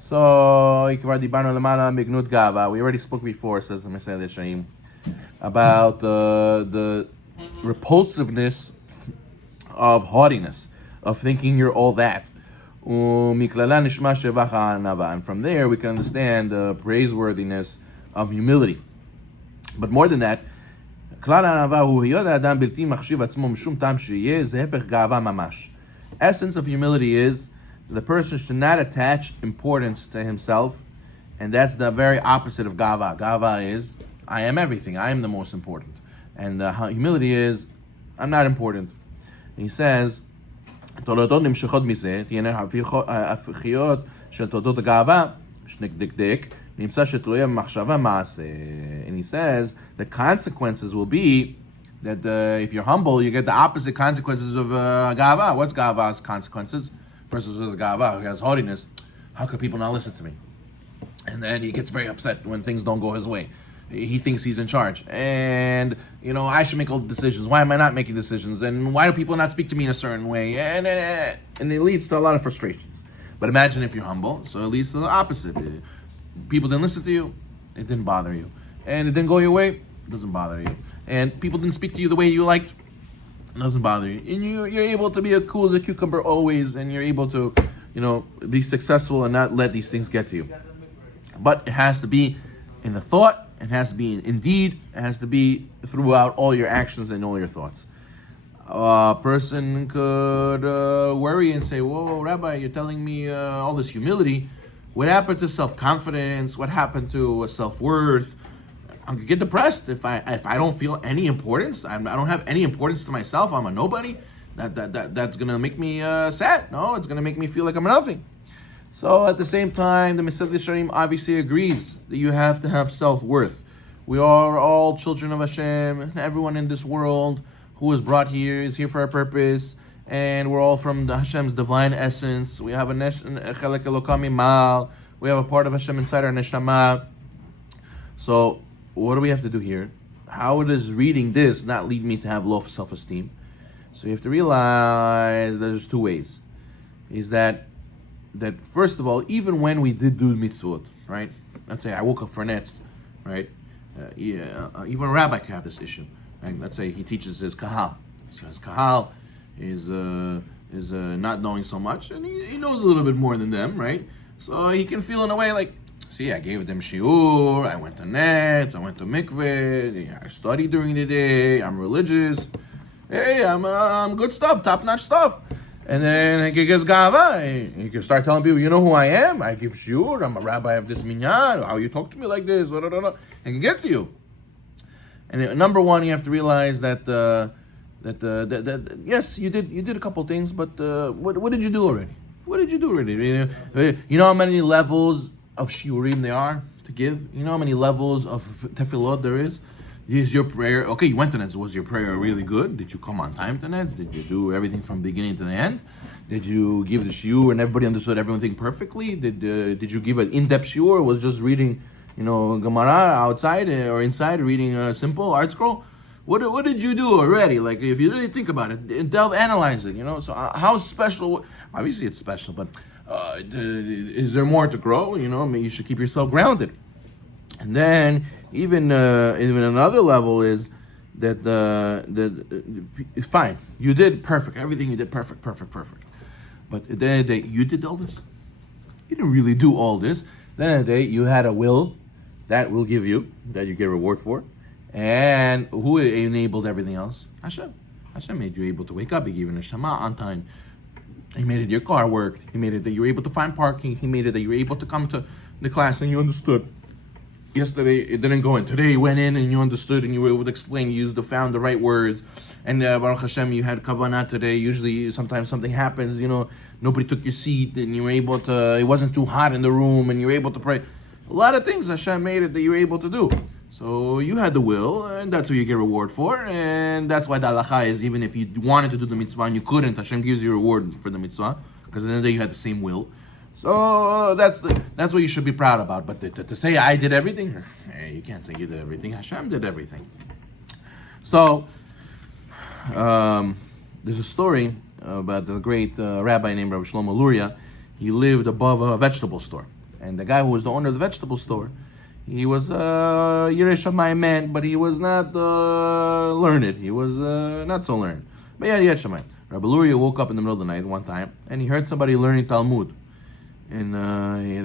So, we already spoke before, says the Messiah Shaim, about the repulsiveness of haughtiness, of thinking you're all that. And from there, we can understand the praiseworthiness of humility. But more than that, essence of humility is the person should not attach importance to himself, and that's the very opposite of gava. Gava is, I am everything, I am the most important. And humility is, I'm not important. And he says, תולדות נמשכות מזה, תהיינה ההפכיות של תולדות הגאווה, שנדקדק, נמצא שתלויה במחשבה מעשה. And he says, the consequences will be that if you're humble, you get the opposite consequences of gava. What's gava's consequences? Versus gava, who has haughtiness. How could people not listen to me? And then he gets very upset when things don't go his way. He thinks he's in charge. And, I should make all the decisions. Why am I not making decisions? And why do people not speak to me in a certain way? And it leads to a lot of frustrations. But imagine if you're humble, so it leads to the opposite. People didn't listen to you, it didn't bother you. And it didn't go your way, it doesn't bother you. And people didn't speak to you the way you liked, it doesn't bother you. And you're able to be a cool as a cucumber always, and you're able to, be successful and not let these things get to you. But it has to be in the thought, it has to be in deed, it has to be throughout all your actions and all your thoughts. A person could worry and say, whoa, Rabbi, you're telling me all this humility. What happened to self-confidence? What happened to self-worth? I could get depressed if I don't feel any importance. I don't have any importance to myself. I'm a nobody. That's gonna make me sad. No, it's gonna make me feel like I'm nothing. So at the same time, the Mesilat Yesharim obviously agrees that you have to have self-worth. We are all children of Hashem. Everyone in this world who is brought here is here for a purpose, and we're all from the Hashem's divine essence. We have a chelek Elokam Imal. We have a part of Hashem inside our neshama. So what do we have to do here? How does reading this not lead me to have low self-esteem? So you have to realize there's two ways. Is that first of all, even when we did do mitzvot, right? Let's say I woke up for nets, right? Even a rabbi can have this issue. Right? Let's say he teaches his kahal. His kahal is not knowing so much, and he knows a little bit more than them, right? So he can feel in a way like, see, I gave them shiur, I went to nets, I went to mikveh, I studied during the day, I'm religious. Hey, I'm good stuff, top-notch stuff. And then he gets gava. He can start telling people, you know who I am? I give shiur, I'm a rabbi of this minyan. How you talk to me like this? Blah, blah, blah. It can get to you. And number one, you have to realize that yes, you did a couple things, but what did you do already? What did you do already? You know how many levels of shiurim there are to give? You know how many levels of tefillot there is? Is your prayer, okay, you went to Nets, was your prayer really good? Did you come on time to Nets? Did you do everything from beginning to the end? Did you give the shiur and everybody understood everything perfectly? Did you give an in-depth shiur, or was just reading, Gemara outside or inside, reading a simple art scroll? What did you do already? Like, if you really think about it, analyze it, So how special, obviously it's special, but is there more to grow? You should keep yourself grounded. And then even another level is that fine, you did perfect, everything you did perfect. But at the end of the day, you did all this. You didn't really do all this. At the end of the day, you had a will that will give you, that you get a reward for. And who enabled everything else? Hashem. Hashem made you able to wake up. He gave you neshama on time. He made it your car worked. He made it that you were able to find parking. He made it that you were able to come to the class and you understood. Yesterday it didn't go in. Today you went in and you understood and you were able to explain. You found the right words. And Baruch Hashem, you had kavanah today. Usually, sometimes something happens. Nobody took your seat, and you were able to. It wasn't too hot in the room, and you were able to pray. A lot of things Hashem made it that you were able to do. So you had the will, and that's what you get reward for. And that's why the halacha is, even if you wanted to do the mitzvah and you couldn't, Hashem gives you a reward for the mitzvah, because at the end of the day you had the same will. So that's what you should be proud about. But to say I did everything, you can't say you did everything. Hashem did everything. So there's a story about the great rabbi named Rabbi Shlomo Luria. He lived above a vegetable store. And the guy who was the owner of the vegetable store, he was a Yirei Shamayim man, but he was not learned. He was not so learned. But yeah, Yirei Shamayim. Rabbi Luria woke up in the middle of the night one time, and he heard somebody learning Talmud. And he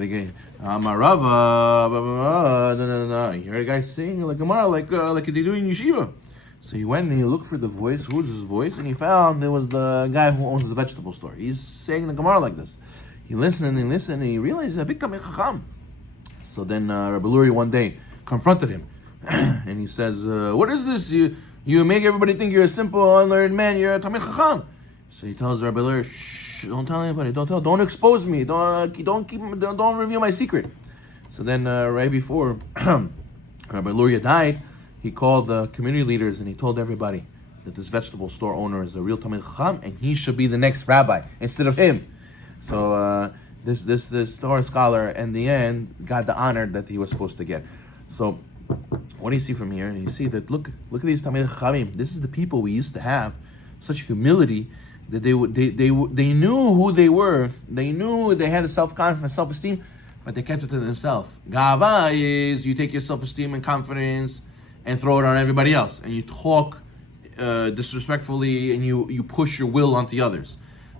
heard a guy sing like Gemara, like they do in yeshiva. So he went and he looked for the voice. Who's his voice? And he found it was the guy who owns the vegetable store. He's saying the Gemara like this. He listened and listened, and he realized he's a big Tamid Chacham. So then Rabbi Luria one day confronted him, and he says, "What is this? You make everybody think you're a simple, unlearned man. You're a Tamid Chacham." So he tells Rabbi Luria, "Shh! Don't tell anybody. Don't expose me. Don't reveal my secret." So then, right before Rabbi Luria died, he called the community leaders and he told everybody that this vegetable store owner is a real Talmid Chacham and he should be the next rabbi instead of him. So this Torah scholar in the end got the honor that he was supposed to get. So what do you see from here? You see that look at these Talmid Chachamim. This is the people we used to have, such humility that they knew who they were. They knew they had the self-confidence, self-esteem, but they kept it to themselves. Gava is you take your self-esteem and confidence and throw it on everybody else, and you talk disrespectfully, and you push your will onto others.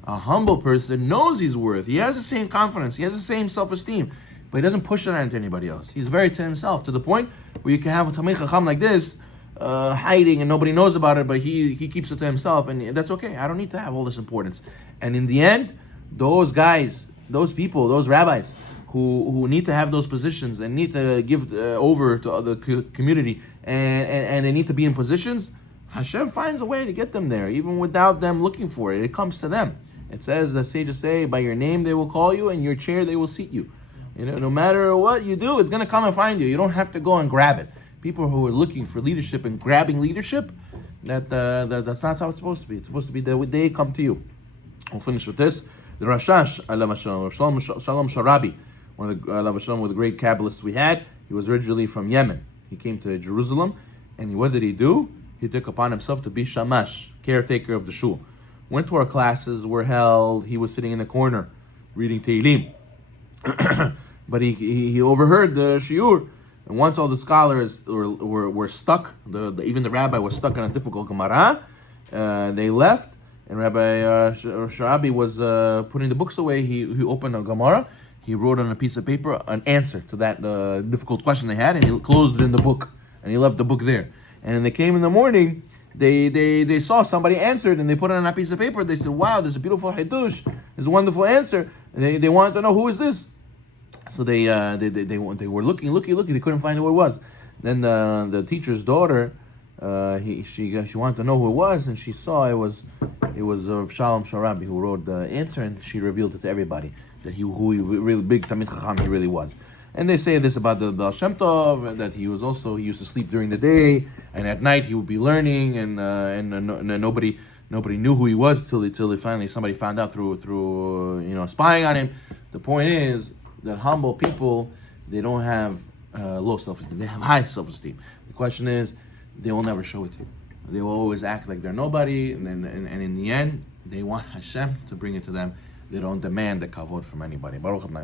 A humble person knows his worth. He has the same confidence. He has the same self-esteem, but he doesn't push it onto anybody else. He's very to himself, to the point where you can have a Talmid Chacham like this, hiding and nobody knows about it, but he keeps it to himself, and that's okay. I don't need to have all this importance. And in the end, those guys, those people, those rabbis who need to have those positions and need to give over to the community, and they need to be in positions, Hashem finds a way to get them there, even without them looking for it. It comes to them. It says, the sages say, by your name they will call you, and your chair they will seat you. No matter what you do, it's going to come and find you. You don't have to go and grab it. People who are looking for leadership and grabbing leadership, that's not how it's supposed to be. It's supposed to be that they come to you. We'll finish with this. The Rashash, Shalom Sharabi, one of the great Kabbalists we had, he was originally from Yemen. He came to Jerusalem, and what did he do? He took upon himself to be shamash, caretaker of the shul. Went to our classes were held. He was sitting in the corner reading Tehillim. But he overheard the shiur, and once all the scholars were stuck, even the rabbi was stuck on a difficult Gemara, they left, and Rabbi Sharabi was putting the books away. He opened a Gemara. He wrote on a piece of paper an answer to that difficult question they had, and he closed it in the book, and he left the book there. And when they came in the morning, they saw somebody answered, and they put it on a piece of paper. They said, "Wow, this is a beautiful hidush. It's a wonderful answer." And they wanted to know, who is this? So they were looking. They couldn't find out who it was. Then the teacher's daughter, she wanted to know who it was, and she saw it was Shalom Sharabi who wrote the answer, and she revealed it to everybody that who he really big Tamid Chacham he really was. And they say this about the Baal Shem Tov, that he used to sleep during the day, and at night he would be learning, and nobody knew who he was till finally somebody found out through spying on him. The point is that humble people, they don't have low self-esteem, they have high self-esteem. The question is, they will never show it to you. They will always act like they're nobody, and in the end, they want Hashem to bring it to them. They don't demand the kavod from anybody. Baruch Adonai.